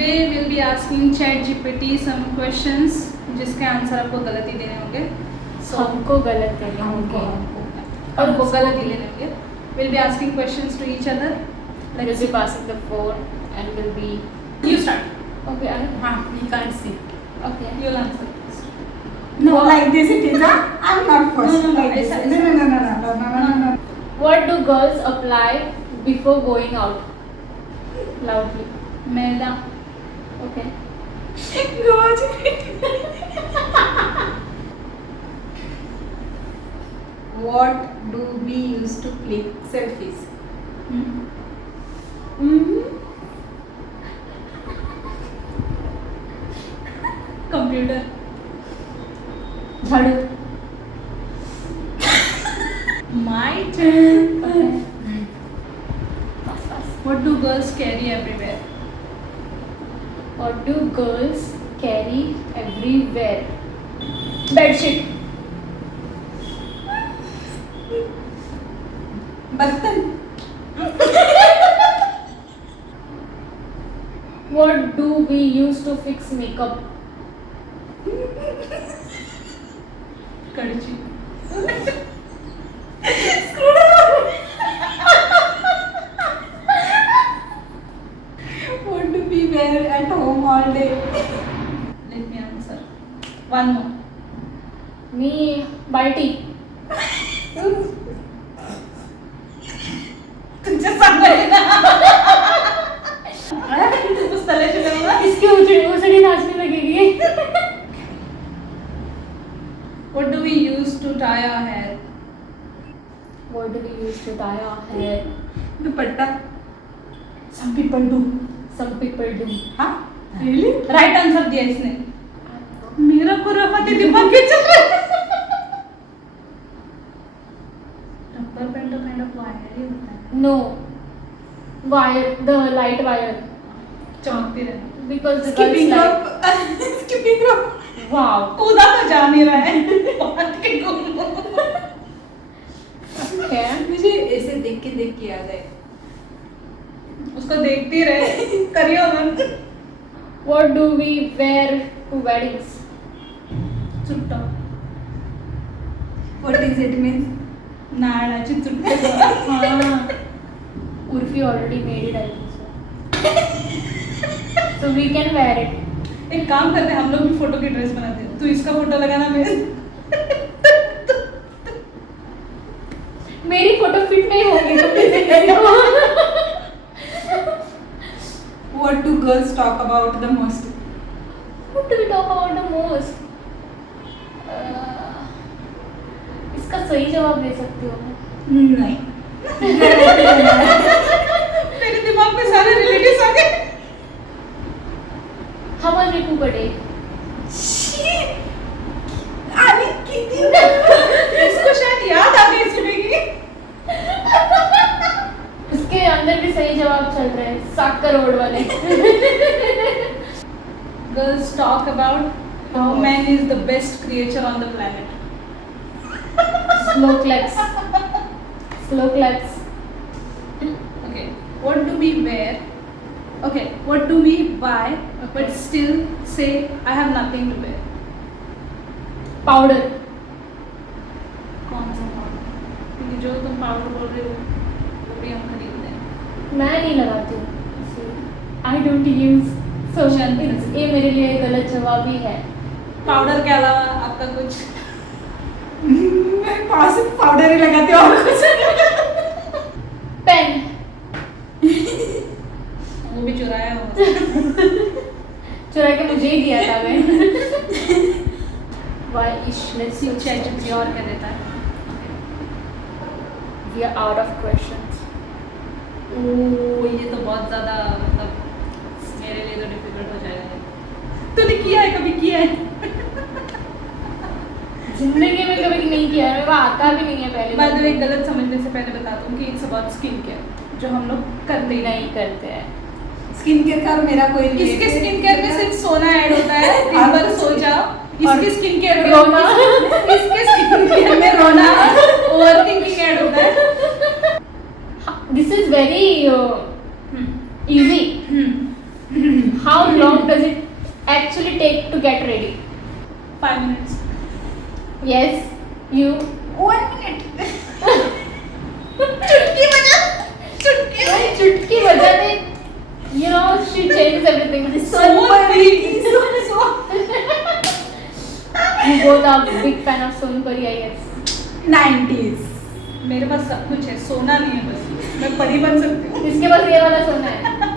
Today will be asking chat GPT some questions जिसके answer आपको गलत ही देने होंगे. हमको गलत देने हमको होंगे हमको गलत ही देने होंगे. We'll be asking questions to each other. We'll be passing the phone and we'll be. You start. Okay, हाँ, you can't see. okay. You'll answer first. No, like this it is. I'm not first. No, Like this. ऐसा- No. What do girls apply before going out? Loudly. Maida. Okay. What do we use to click selfies? Computer. झाड़ू. My turn. Okay. What do girls carry everywhere? What do girls carry everywhere? Bedsheet. बर्तन. What do we use to fix makeup? कड़ची. What do we wear at home all day? Let me answer. One more. Me balti. तुझे सांगायला. तू पुस्तकाची करूँगा. इसके उछड़ी नाचने लगेगी. What do we use to tie our hair? What do we use to tie our hair? Dupatta. Some people do. Some people do. हाँ? Really? Right answer दिया इसने. मेरा खुराफाती दिमाग के चल रहा है. रबर बैंड तो kind of wire ही होता है. No. Wire, the light wire. चमकती रहती. Because the Skipping girls like. rope. Skipping rope. Wow. कूदा तो जा नहीं रहा है. बात के घूमो. Okay. मुझे ऐसे देख के याद है. उसको देखती रहे. करियो ना. What do we wear to weddings? चुट्टा. What does it mean? नारळाची चुट्टे. हाँ. Urfi already made it, I think so. So we can wear it. एक काम करते हैं हम लोग भी फोटो की ड्रेस बनाते हैं. तू इसका फोटो लगाना मेरे. मेरी फोटो फिट नहीं होगी तो कैसे करेगा? What do girls talk about the most? What do we talk about the most? इसका सही जवाब दे सकती हो. नहीं. मेरे दिमाग में सारे रिलेटिव्स आ गए. How much Riku per day? आणि किती? इसको शायद याद आ गई सुबह की. उसके अंदर भी सही जवाब चल रहे हैं 7 करोड़ वाले. Girls talk about how man is the best creature on the planet. Slow claps. Slow claps. Okay. What do we wear? Okay. What do we buy but still say I have nothing to wear? Powder. कौन सा powder? क्योंकि जो तुम powder बोल रहे हो वो भी हम खरीदते हैं. मैं नहीं लगाती हूँ. I don't use. So ये मेरे लिए गलत जवाब ही है. पाउडर के अलावा आपका कुछ? मैं पास पाउडर ही लगाती हूँ और कुछ. पेन. वो भी चुराया होगा. चुरा के मुझे ही दिया था मैं. Why is let's see ChatGPT और क्या देता है? We are out of questions. ओह ये तो बहुत ज़्यादा मतलब मेरे लिए तो डिफिकल्ट हो जाएगा. तूने किया है कभी किया है? जिंदगी में कभी नहीं किया है. वो आता भी नहीं है पहले. बाय द वे गलत समझने से पहले बता दूं कि इट्स अबाउट स्किन केयर जो हम लोग करते ही नहीं करते हैं. स्किन केयर का मेरा कोई नहीं. इसके स्किन केयर में सिर्फ सोना ऐड होता है. दिन भर सो जाओ. इसके स्किन केयर में रोना. इसके स्किन केयर में रोना. ओवरथिंकिंग ऐड होता है. This is very easy. How does it actually take to get ready? 5 minutes. Yes, you. 1 minute. चुटकी बजा. चुटकी. Well, चुटकी बजाने, you know, she changes everything. Sonpari. You both are big fan of Sonpuri, I guess. 90s. मेरे पास सब कुछ है, सोना नहीं है बस. मैं परी बन सकती हूँ. इसके पास ये वाला सोना है.